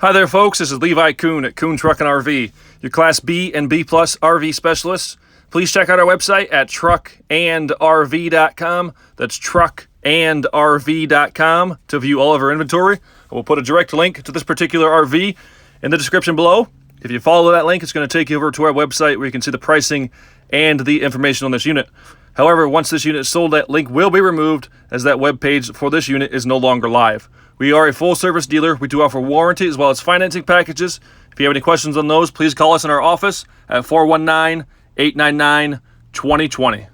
Hi there, folks. This is Levi Kuhn at Kuhn Truck and RV, your Class B and B Plus RV specialists. Please check out our website at truckandrv.com. That's truckandrv.com to view all of our inventory. I will put a direct link to this particular RV in the description below. If you follow that link, it's going to take you over to our website where you can see the pricing and the information on this unit. However, once this unit is sold, that link will be removed as that web page for this unit is no longer live. We are a full-service dealer. We do offer warranty as well as financing packages. If you have any questions on those, please call us in our office at 419-899-2020.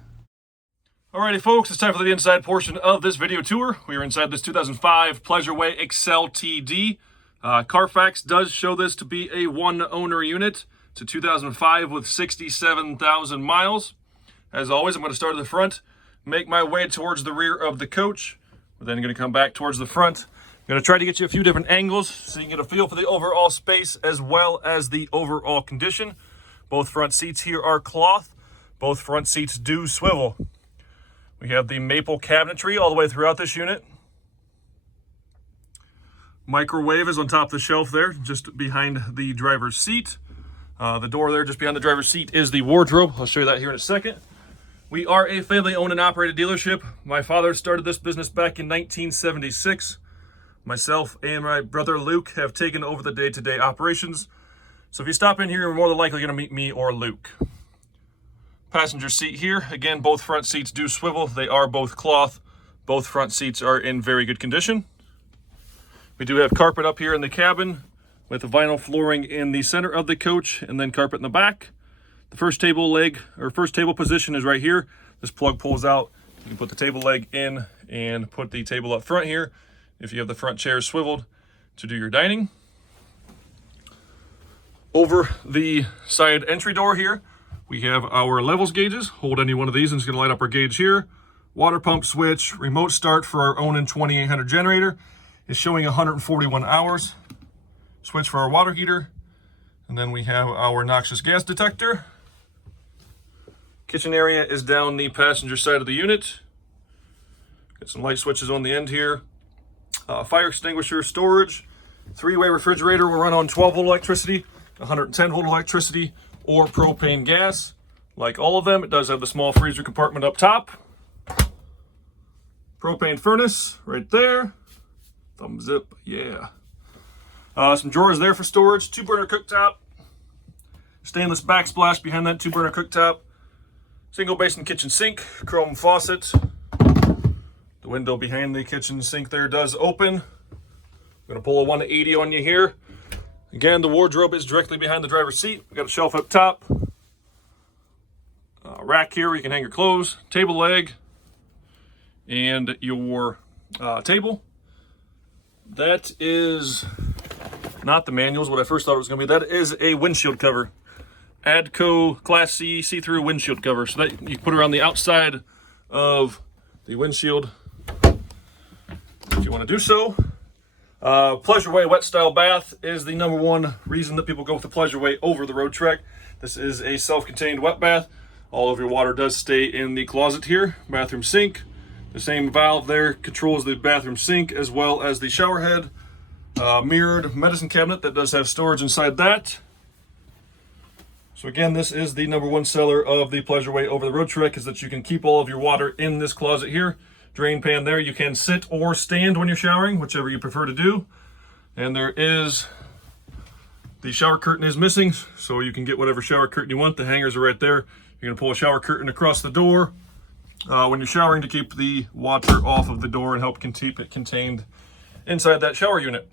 Alrighty, folks, it's time for the inside portion of this video tour. We are inside this 2005 Pleasureway Excel TD. Carfax does show this to be a one-owner unit. It's a 2005 with 67,000 miles. As always, I'm going to start at the front, make my way towards the rear of the coach. We're then going to come back towards the front. I'm going to try to get you a few different angles so you can get a feel for the overall space as well as the overall condition. Both front seats here are cloth. Both front seats do swivel. We have the maple cabinetry all the way throughout this unit. Microwave is on top of the shelf there, just behind the driver's seat. The door there just behind the driver's seat is the wardrobe. I'll show you that here in a second. We are a family-owned and operated dealership. My father started this business back in 1976. Myself and my brother Luke have taken over the day-to-day operations. So if you stop in here, you're more than likely going to meet me or Luke. Passenger seat here. Again, both front seats do swivel. They are both cloth. Both front seats are in very good condition. We do have carpet up here in the cabin with the vinyl flooring in the center of the coach and then carpet in the back. The first table leg or first table position is right here. This plug pulls out. You can put the table leg in and put the table up front here if you have the front chairs swiveled to do your dining. Over the side entry door here, we have our levels gauges. Hold any one of these and it's going to light up our gauge here. Water pump switch, remote start for our Onan 2800 generator is showing 141 hours. Switch for our water heater. And then we have our noxious gas detector. Kitchen area is down the passenger side of the unit. Got some light switches on the end here. Fire extinguisher, storage. Three-way refrigerator will run on 12-volt electricity, 110-volt electricity, or propane gas. Like all of them, it does have the small freezer compartment up top. Propane furnace right there. Thumbs up, yeah. Some drawers there for storage. 2-burner cooktop. Stainless backsplash behind that 2-burner cooktop. Single basin kitchen sink, chrome faucet. The window behind the kitchen sink there does open. I'm going to pull a 180 on you here. Again, the wardrobe is directly behind the driver's seat. We've got a shelf up top. Rack here where you can hang your clothes. Table leg. And your table. That is not the manuals, what I first thought it was going to be. That is a windshield cover. Adco Class C see-through windshield cover. So that you put around the outside of the windshield if you want to do so. Pleasureway wet style bath is the number one reason that people go with the Pleasureway over the Road Trek. This is a self-contained wet bath. All of your water does stay in the closet here. Bathroom sink. The same valve there controls the bathroom sink as well as the shower head. Mirrored medicine cabinet that does have storage inside that. So again, this is the number one seller of the Pleasureway over the Road Trek, is that you can keep all of your water in this closet here. Drain pan there. You can sit or stand when you're showering, whichever you prefer to do. And there is, the shower curtain is missing, so you can get whatever shower curtain you want. The hangers are right there. You're going to pull a shower curtain across the door when you're showering to keep the water off of the door and help keep it contained inside that shower unit.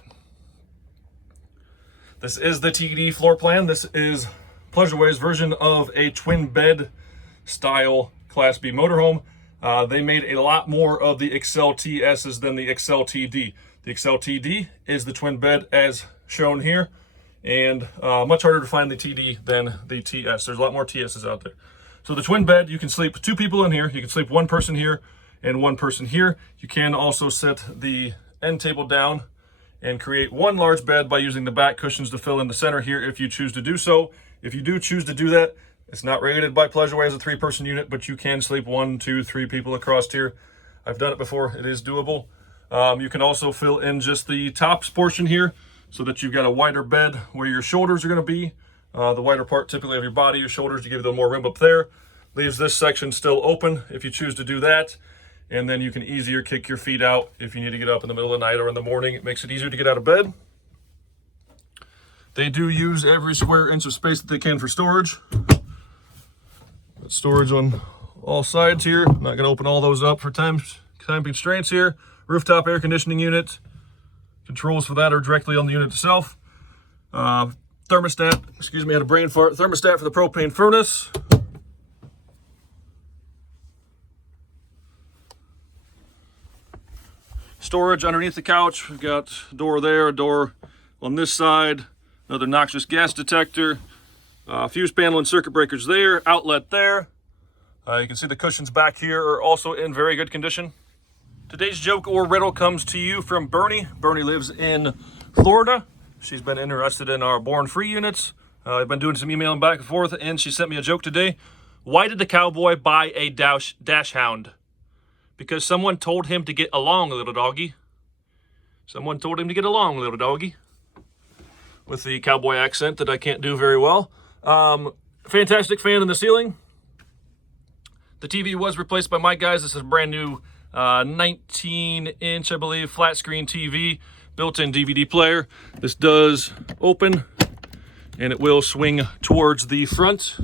This is the TD floor plan. This is Pleasureway's version of a twin bed style Class B motorhome. They made a lot more of the Excel TSs than the Excel TD. The Excel TD is the twin bed as shown here, and much harder to find the TD than the TS. There's a lot more TSs out there. So the twin bed, you can sleep 2 people in here. You can sleep 1 person here and 1 person here. You can also set the end table down and create 1 large bed by using the back cushions to fill in the center here if you choose to do so. If you do choose to do that, it's not rated by Pleasureway as a 3-person unit, but you can sleep 1, 2, 3 people across here. I've done it before. It is doable. You can also fill in just the tops portion here so that you've got a wider bed where your shoulders are going to be. The wider part typically of your body, your shoulders, to give you a little more room up there. Leaves this section still open if you choose to do that. And then you can easier kick your feet out if you need to get up in the middle of the night or in the morning. It makes it easier to get out of bed. They do use every square inch of space that they can for storage. Got storage on all sides here. I'm not going to open all those up for time constraints here. Rooftop air conditioning unit. Controls for that are directly on the unit itself. Thermostat, excuse me, I had a brain fart. Thermostat for the propane furnace. Storage underneath the couch. We've got a door there, a door on this side, another noxious gas detector, fuse panel and circuit breakers there, outlet there. You can see the cushions back here are also in very good condition. Today's joke or riddle comes to you from Bernie. Bernie lives in Florida. She's been interested in our Born Free units. I've been doing some emailing back and forth, and she sent me a joke today. Why did the cowboy buy a dash hound? Because someone told him to get along, little doggy. Someone told him to get along, little doggy. With the cowboy accent that I can't do very well. Fantastic fan in the ceiling. The TV was replaced by my guys. This is a brand new 19-inch, I believe, flat screen TV. Built-in DVD player. This does open, and it will swing towards the front.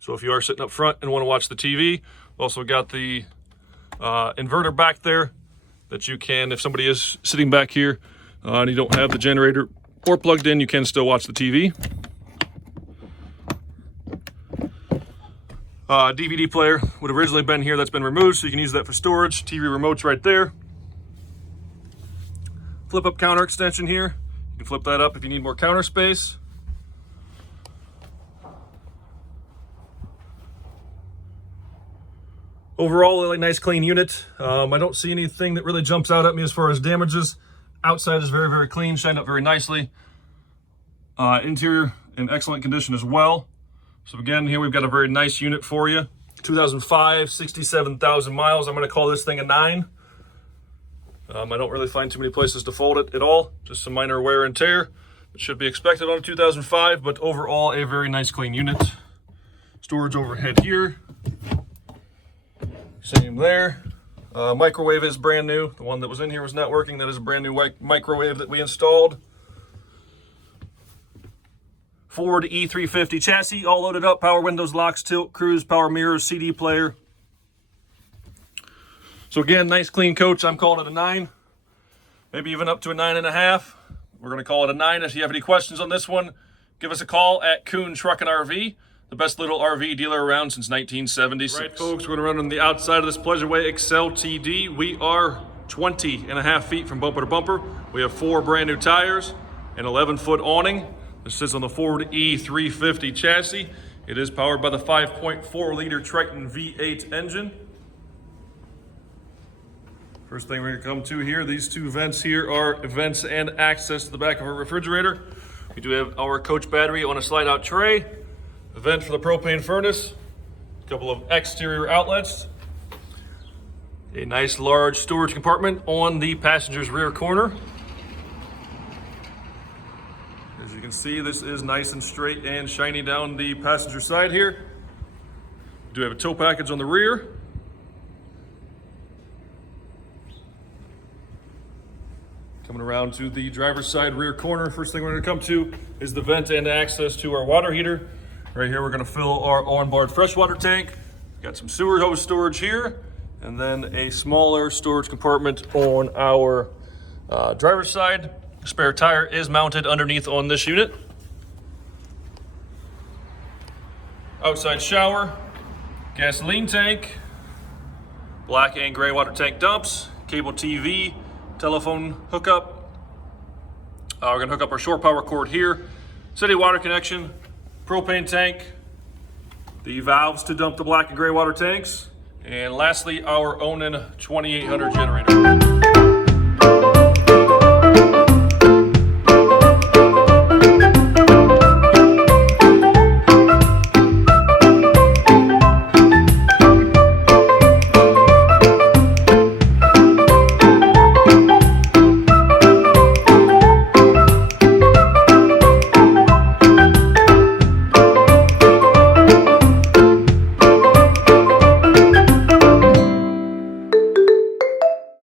So if you are sitting up front and want to watch the TV, also got the inverter back there that you can, if somebody is sitting back here and you don't have the generator or plugged in, you can still watch the TV. DVD player would have originally been here. That's been removed, so you can use that for storage. TV remote's right there. Flip up counter extension here. You can flip that up if you need more counter space. Overall, a really nice clean unit. I don't see anything that really jumps out at me as far as damages. Outside is very, very clean, shined up very nicely. Interior in excellent condition as well. So again, here we've got a very nice unit for you. 2005, 67,000 miles. I'm going to call this thing a 9. I don't really find too many places to fold it at all. Just some minor wear and tear. It should be expected on a 2005, but overall a very nice clean unit. Storage overhead here. Same there. Microwave is brand new. The one that was in here was not working. That is a brand new microwave that we installed. Ford E350 chassis, all loaded up. Power windows, locks, tilt, cruise, power mirrors, CD player. So again, nice clean coach. I'm calling it a 9. Maybe even up to a 9.5. We're going to call it a 9. If you have any questions on this one, give us a call at Kuhn Truck and RV. The best little RV dealer around since 1976. Right, folks, we're going to run on the outside of this Pleasureway Excel TD. We are 20.5 feet from bumper to bumper. We have 4 brand new tires, an 11-foot awning. This sits on the Ford E350 chassis. It is powered by the 5.4-liter Triton V8 engine. First thing we're going to come to here, these 2 vents here are vents and access to the back of our refrigerator. We do have our coach battery on a slide-out tray. A vent for the propane furnace, a couple of exterior outlets, a nice large storage compartment on the passenger's rear corner. As you can see, this is nice and straight and shiny down the passenger side here. We do have a tow package on the rear. Coming around to the driver's side rear corner, first thing we're going to come to is the vent and access to our water heater. Right here, we're going to fill our onboard freshwater tank. Got some sewer hose storage here, and then a smaller storage compartment on our driver's side. Spare tire is mounted underneath on this unit. Outside shower, gasoline tank, black and gray water tank dumps, cable TV, telephone hookup. We're going to hook up our shore power cord here. City water connection. Propane tank, the valves to dump the black and gray water tanks, and lastly, our Onan 2800 generator.